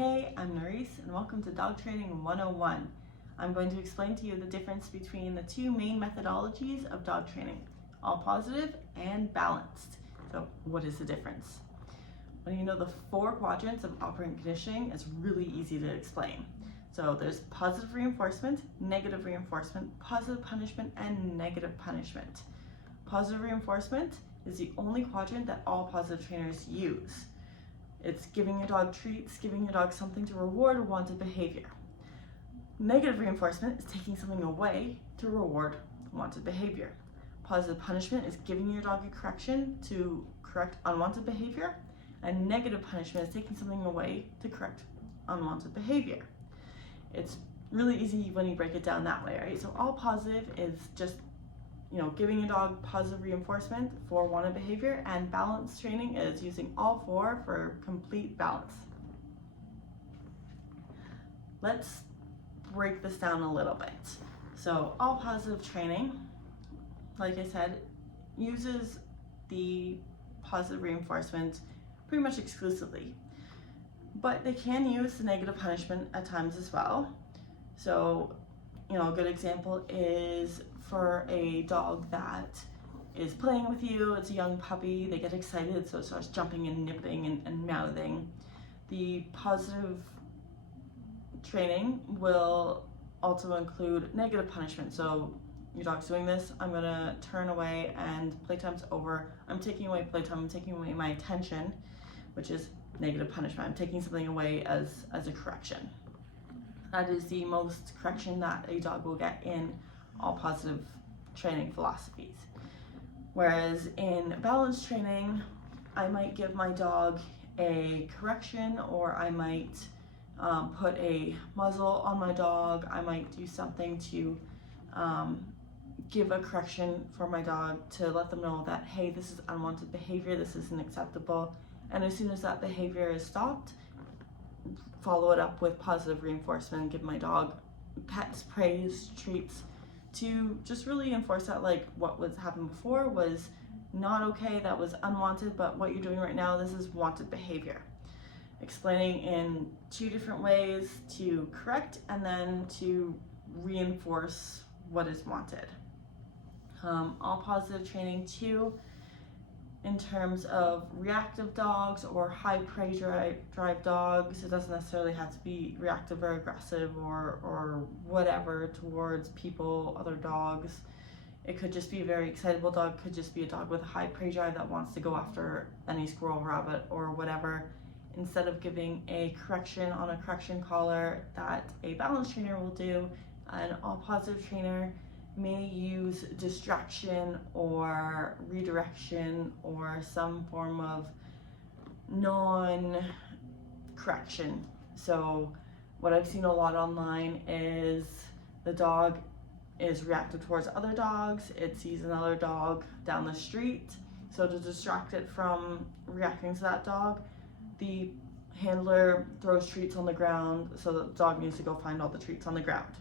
Hey, I'm Nerys and welcome to Dog Training 101. I'm going to explain to you the difference between the two main methodologies of dog training, all positive and balanced. So what is the difference? When you know the 4 quadrants of operant conditioning, it's really easy to explain. So there's positive reinforcement, negative reinforcement, positive punishment, and negative punishment. Positive reinforcement is the only quadrant that all positive trainers use. It's giving your dog treats, giving your dog something to reward a wanted behavior. Negative reinforcement is taking something away to reward wanted behavior. Positive punishment is giving your dog a correction to correct unwanted behavior, and negative punishment is taking something away to correct unwanted behavior. It's really easy when you break it down that way, right? So all positive is just giving your dog positive reinforcement for wanted behavior, and balanced training is using all 4 for complete balance. Let's break this down a little bit. So all positive training, like I said, uses the positive reinforcement pretty much exclusively, but they can use the negative punishment at times as well. So a good example is for a dog that is playing with you, it's a young puppy, they get excited, so it starts jumping and nipping and mouthing. The positive training will also include negative punishment. So your dog's doing this, I'm gonna turn away and playtime's over. I'm taking away playtime, I'm taking away my attention, which is negative punishment. I'm taking something away as a correction. That is the most correction that a dog will get in all positive training philosophies. Whereas in balanced training, I might give my dog a correction, or I might put a muzzle on my dog. I might do something to give a correction for my dog to let them know that, hey, this is unwanted behavior, this isn't acceptable. And as soon as that behavior is stopped, follow it up with positive reinforcement, give my dog pets, praise, treats, to just really enforce that, like, what was happened before was not okay, that was unwanted, but what you're doing right now, this is wanted behavior. Explaining in 2 different ways to correct and then to reinforce what is wanted. All positive training too, in terms of reactive dogs or high prey drive dogs, it doesn't necessarily have to be reactive or aggressive or whatever towards people, other dogs. It could just be a very excitable dog, could just be a dog with a high prey drive that wants to go after any squirrel, rabbit, or whatever. Instead of giving a correction on a correction collar that a balanced trainer will do, an all positive trainer may use distraction or redirection or some form of non-correction. So what I've seen a lot online is the dog is reactive towards other dogs, it sees another dog down the street, so to distract it from reacting to that dog, the handler throws treats on the ground, so the dog needs to go find all the treats on the ground.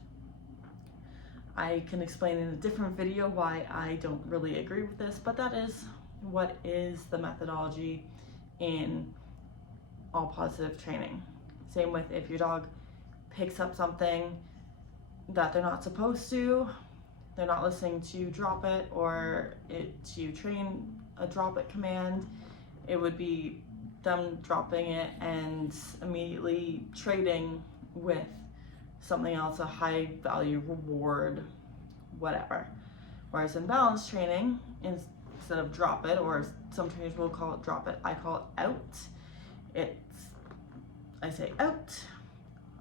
I can explain in a different video why I don't really agree with this, but that is what is the methodology in all positive training. Same with if your dog picks up something that they're not supposed to, they're not listening to drop it or to train a drop it command, it would be them dropping it and immediately trading with something else, a high value reward, whatever. Whereas in balanced training, instead of drop it, or some trainers will call it drop it, I call it out. I say out,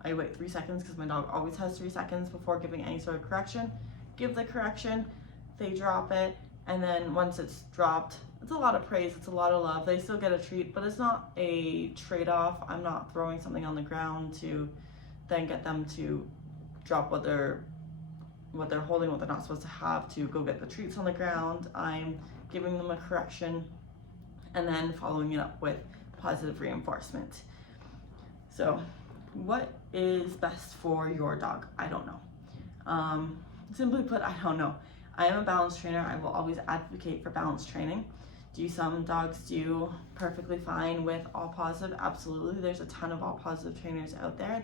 I wait 3 seconds because my dog always has 3 seconds before giving any sort of correction. Give the correction, they drop it, and then once it's dropped, it's a lot of praise, it's a lot of love, they still get a treat, but it's not a trade-off. I'm not throwing something on the ground to then get them to drop what they're holding, what they're not supposed to have, to go get the treats on the ground. I'm giving them a correction and then following it up with positive reinforcement. So what is best for your dog? I don't know. Simply put, I don't know. I am a balanced trainer. I will always advocate for balanced training Do some dogs do perfectly fine with all positive? Absolutely. There's a ton of all positive trainers out there.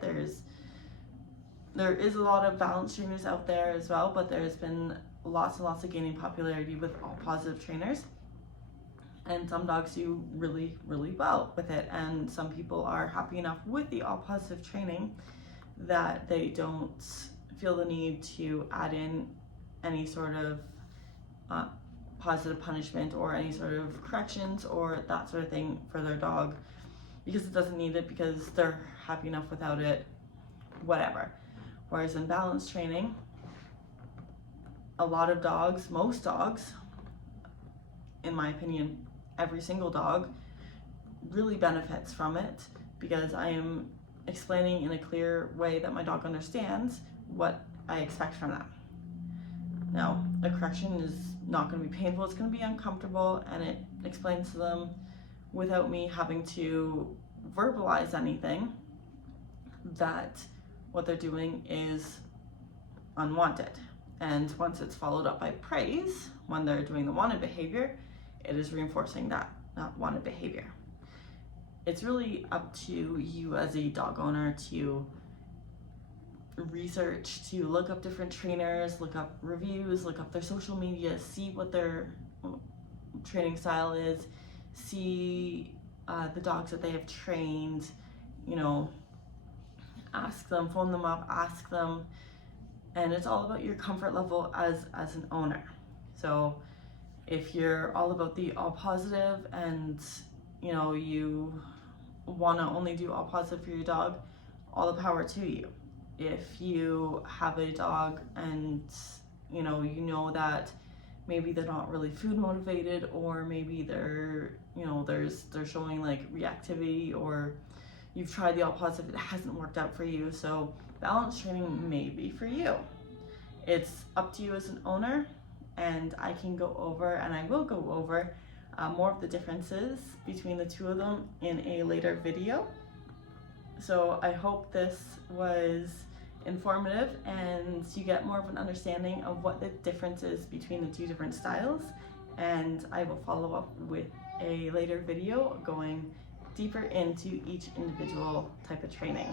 There is a lot of balance trainers out there as well, but there's been lots and lots of gaining popularity with all positive trainers. And some dogs do really, really well with it. And some people are happy enough with the all positive training that they don't feel the need to add in any sort of positive punishment or any sort of corrections or that sort of thing for their dog, because it doesn't need it, because they're happy enough without it, whatever. Whereas in balance training, a lot of dogs, most dogs, in my opinion, every single dog really benefits from it, because I am explaining in a clear way that my dog understands what I expect from them. Now, a correction is not going to be painful, it's going to be uncomfortable, and it explains to them without me having to verbalize anything that what they're doing is unwanted. And once it's followed up by praise, when they're doing the wanted behavior, it is reinforcing that wanted behavior. It's really up to you as a dog owner to research, to look up different trainers, look up reviews, look up their social media, see what their training style is, see the dogs that they have trained, you know, ask them, phone them up, ask them, and it's all about your comfort level as an owner. So if you're all about the all positive and you know you want to only do all positive for your dog, all the power to you. If you have a dog and you know that maybe they're not really food motivated, or maybe they're they're showing like reactivity, or you've tried the all positive, it hasn't worked out for you, so balance training may be for you. It's up to you as an owner, and I can go over, and I will go over more of the differences between the two of them in a later video. So I hope this was informative and you get more of an understanding of what the difference is between the two different styles, and I will follow up with a later video going deeper into each individual type of training.